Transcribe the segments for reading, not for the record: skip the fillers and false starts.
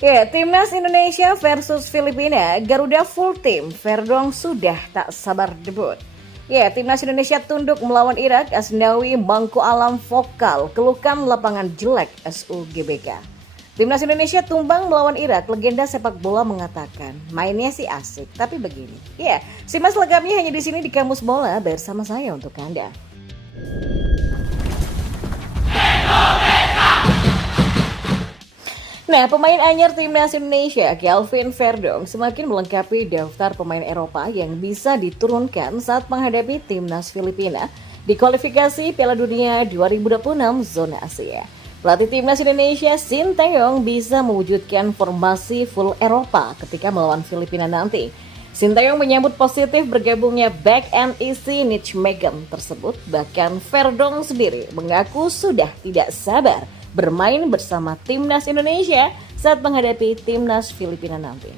Ya, Timnas Indonesia versus Filipina, Garuda full team, Verdong sudah tak sabar debut. Ya, Timnas Indonesia tunduk melawan Irak, Asnawi Mangku Alam vokal, kelukan lapangan jelek SUGBK. Timnas Indonesia tumbang melawan Irak, legenda sepak bola mengatakan, mainnya sih asik, tapi begini. Ya, simak selengkapnya hanya di sini di Kamus Bola bersama saya untuk Anda. Nah, pemain anyar Timnas Indonesia, Kelvin Verdong, semakin melengkapi daftar pemain Eropa yang bisa diturunkan saat menghadapi Timnas Filipina di kualifikasi Piala Dunia 2026 zona Asia. Pelatih Timnas Indonesia, Sintayong, bisa mewujudkan formasi full Eropa ketika melawan Filipina nanti. Sintayong menyambut positif bergabungnya back and easy Mitch Megan tersebut, bahkan Verdong sendiri mengaku sudah tidak sabar bermain bersama Timnas Indonesia saat menghadapi Timnas Filipina nanti.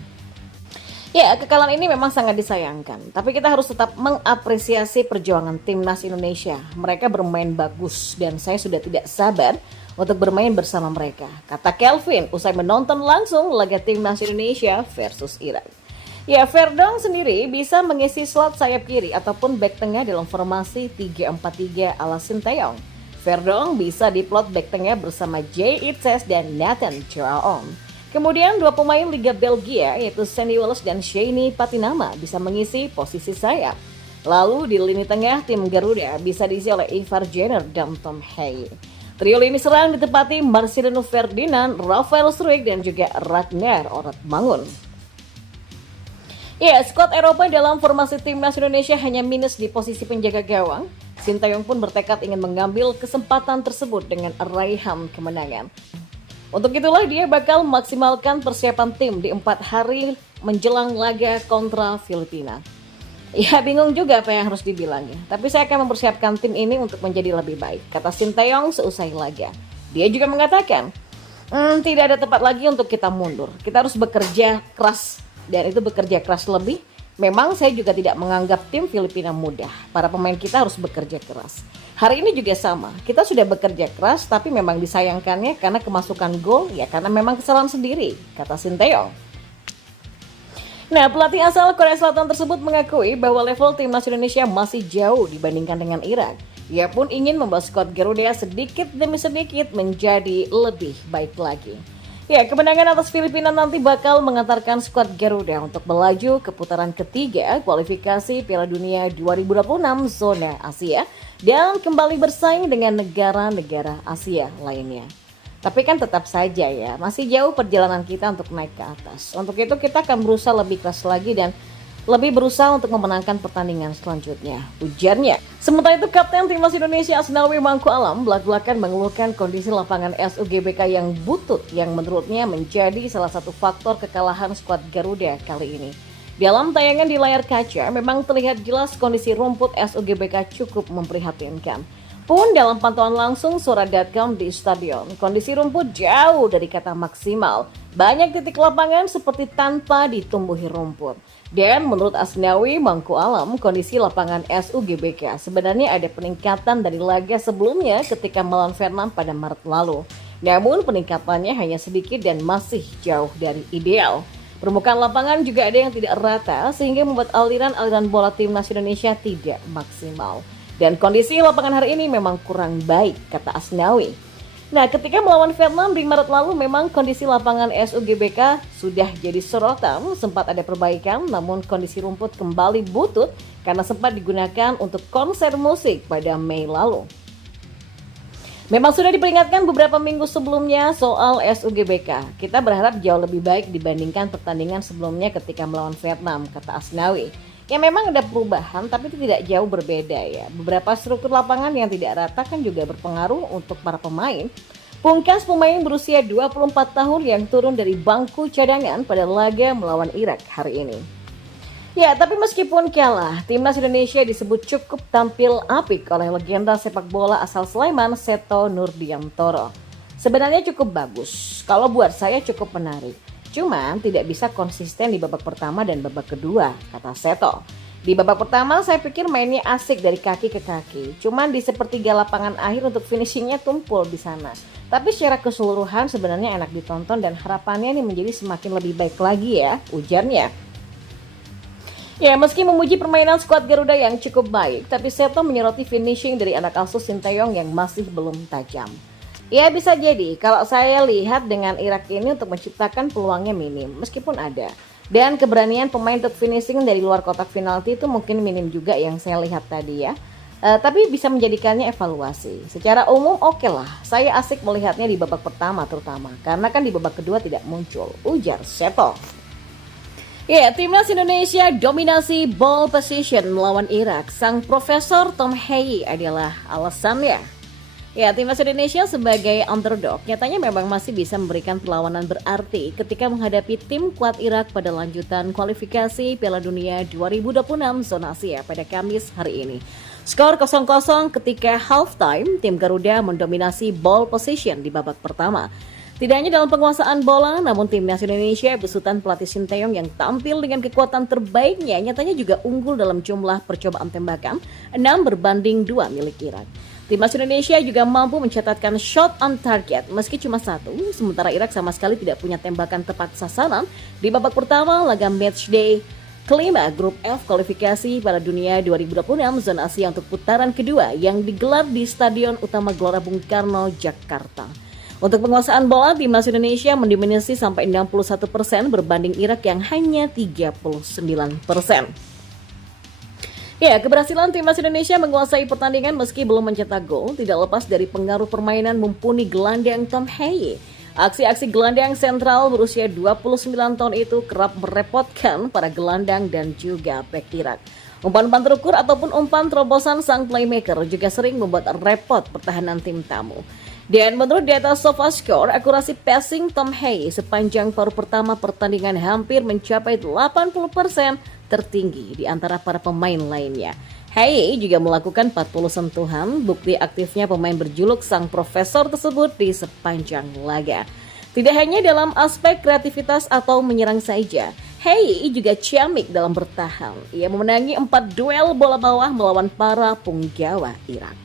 Ya, kekalahan ini memang sangat disayangkan, tapi kita harus tetap mengapresiasi perjuangan Timnas Indonesia. Mereka bermain bagus dan saya sudah tidak sabar untuk bermain bersama mereka, kata Kelvin usai menonton langsung laga Timnas Indonesia versus Irak. Ya, Verdong sendiri bisa mengisi slot sayap kiri ataupun back tengah dalam formasi 3-4-3 ala Sintayong. Verdong bisa diplot back tengah bersama Jay Itzes dan Nathan Choaon. Kemudian dua pemain Liga Belgia yaitu Sandy Wallis dan Shani Patinama bisa mengisi posisi sayap. Lalu di lini tengah tim Garuda bisa diisi oleh Ivar Jenner dan Tom Hay. Trio lini serang ditempati Marcelino Ferdinand, Rafael Struijk dan juga Ragnar Oratmangun. Ya, skuad Eropa dalam formasi Timnas Indonesia hanya minus di posisi penjaga gawang. Sintayong pun bertekad ingin mengambil kesempatan tersebut dengan raihan kemenangan. Untuk itulah dia bakal memaksimalkan persiapan tim di 4 hari menjelang laga kontra Filipina. Ya, bingung juga apa yang harus dibilangnya. Tapi saya akan mempersiapkan tim ini untuk menjadi lebih baik, kata Sintayong seusai laga. Dia juga mengatakan, tidak ada tempat lagi untuk kita mundur. Kita harus bekerja keras, dan itu bekerja keras lebih. Memang saya juga tidak menganggap tim Filipina mudah. Para pemain kita harus bekerja keras. Hari ini juga sama. Kita sudah bekerja keras tapi memang disayangkannya karena kemasukan gol ya karena memang kesalahan sendiri, kata Sintayong. Nah, pelatih asal Korea Selatan tersebut mengakui bahwa level Timnas Indonesia masih jauh dibandingkan dengan Irak. Ia pun ingin membawa skuad Garuda sedikit demi sedikit menjadi lebih baik lagi. Ya, kemenangan atas Filipina nanti bakal mengantarkan skuad Garuda untuk melaju ke putaran ketiga kualifikasi Piala Dunia 2026 zona Asia dan kembali bersaing dengan negara-negara Asia lainnya. Tapi kan tetap saja ya, masih jauh perjalanan kita untuk naik ke atas. Untuk itu kita akan berusaha lebih keras lagi dan lebih berusaha untuk memenangkan pertandingan selanjutnya, ujarnya. Sementara itu, Kapten Timnas Indonesia Asnawi Mangku Alam belak-belakan mengeluhkan kondisi lapangan SUGBK yang butut yang menurutnya menjadi salah satu faktor kekalahan skuad Garuda kali ini. Dalam tayangan di layar kaca, memang terlihat jelas kondisi rumput SUGBK cukup memprihatinkan. Pun dalam pantauan langsung Suara.com di stadion, kondisi rumput jauh dari kata maksimal. Banyak titik lapangan seperti tanpa ditumbuhi rumput. Dan menurut Asnawi Mangku Alam, kondisi lapangan SUGBK sebenarnya ada peningkatan dari laga sebelumnya ketika melawan Vietnam pada Maret lalu. Namun peningkatannya hanya sedikit dan masih jauh dari ideal. Permukaan lapangan juga ada yang tidak rata sehingga membuat aliran-aliran bola Timnas Indonesia tidak maksimal. Dan kondisi lapangan hari ini memang kurang baik, kata Asnawi. Nah, ketika melawan Vietnam di Maret lalu memang kondisi lapangan SUGBK sudah jadi sorotan, sempat ada perbaikan namun kondisi rumput kembali butut karena sempat digunakan untuk konser musik pada Mei lalu. Memang sudah diperingatkan beberapa minggu sebelumnya soal SUGBK. Kita berharap jauh lebih baik dibandingkan pertandingan sebelumnya ketika melawan Vietnam, kata Asnawi. Ya memang ada perubahan tapi tidak jauh berbeda ya. Beberapa struktur lapangan yang tidak rata kan juga berpengaruh untuk para pemain. Pungkas pemain berusia 24 tahun yang turun dari bangku cadangan pada laga melawan Irak hari ini. Ya, tapi meskipun kalah, Timnas Indonesia disebut cukup tampil apik oleh legenda sepak bola asal Sleman, Seto Nurdiantoro. Sebenarnya cukup bagus, kalau buat saya cukup menarik. Cuman tidak bisa konsisten di babak pertama dan babak kedua, kata Seto. Di babak pertama saya pikir mainnya asik dari kaki ke kaki. Cuman di sepertiga lapangan akhir untuk finishingnya tumpul di sana. Tapi secara keseluruhan sebenarnya enak ditonton dan harapannya nih menjadi semakin lebih baik lagi ya, ujarnya. Ya, meski memuji permainan skuad Garuda yang cukup baik, tapi Seto menyoroti finishing dari anak asuh Sinteyong yang masih belum tajam. Ya bisa jadi, kalau saya lihat dengan Irak ini untuk menciptakan peluangnya minim, meskipun ada. Dan keberanian pemain untuk finishing dari luar kotak penalti itu mungkin minim juga yang saya lihat tadi ya. Tapi bisa menjadikannya evaluasi. Secara umum oke lah, saya asik melihatnya di babak pertama terutama. Karena kan di babak kedua tidak muncul, ujar Seto. Ya, timnas Indonesia dominasi ball position melawan Irak. Sang Profesor Tom Haye adalah alasannya. Ya, timnas Indonesia sebagai underdog nyatanya memang masih bisa memberikan perlawanan berarti ketika menghadapi tim kuat Irak pada lanjutan kualifikasi Piala Dunia 2026 zona Asia pada Kamis hari ini. Skor 0-0 ketika halftime, tim Garuda mendominasi ball position di babak pertama. Tidak hanya dalam penguasaan bola, namun timnas Indonesia besutan pelatih Sinteyong yang tampil dengan kekuatan terbaiknya nyatanya juga unggul dalam jumlah percobaan tembakan 6 berbanding 2 milik Irak. Timnas Indonesia juga mampu mencatatkan shot on target meski cuma 1, sementara Irak sama sekali tidak punya tembakan tepat sasaran di babak pertama laga matchday kelima grup F kualifikasi Piala Dunia 2026 zona Asia untuk putaran kedua yang digelar di Stadion Utama Gelora Bung Karno, Jakarta. Untuk penguasaan bola, timnas Indonesia mendominasi sampai 61% berbanding Irak yang hanya 39%. Ya, keberhasilan timnas Indonesia menguasai pertandingan meski belum mencetak gol tidak lepas dari pengaruh permainan mumpuni gelandang Tom Haye. Aksi-aksi gelandang sentral berusia 29 tahun itu kerap merepotkan para gelandang dan juga bek Irak. Umpan-umpan terukur ataupun umpan terobosan sang playmaker juga sering membuat repot pertahanan tim tamu. Dan menurut data SofaScore, akurasi passing Tom Haye sepanjang paruh pertama pertandingan hampir mencapai 80% tertinggi di antara para pemain lainnya. Haye juga melakukan 40 sentuhan, bukti aktifnya pemain berjuluk sang profesor tersebut di sepanjang laga. Tidak hanya dalam aspek kreativitas atau menyerang saja, Haye juga ciamik dalam bertahan. Ia memenangi 4 duel bola bawah melawan para punggawa Irak.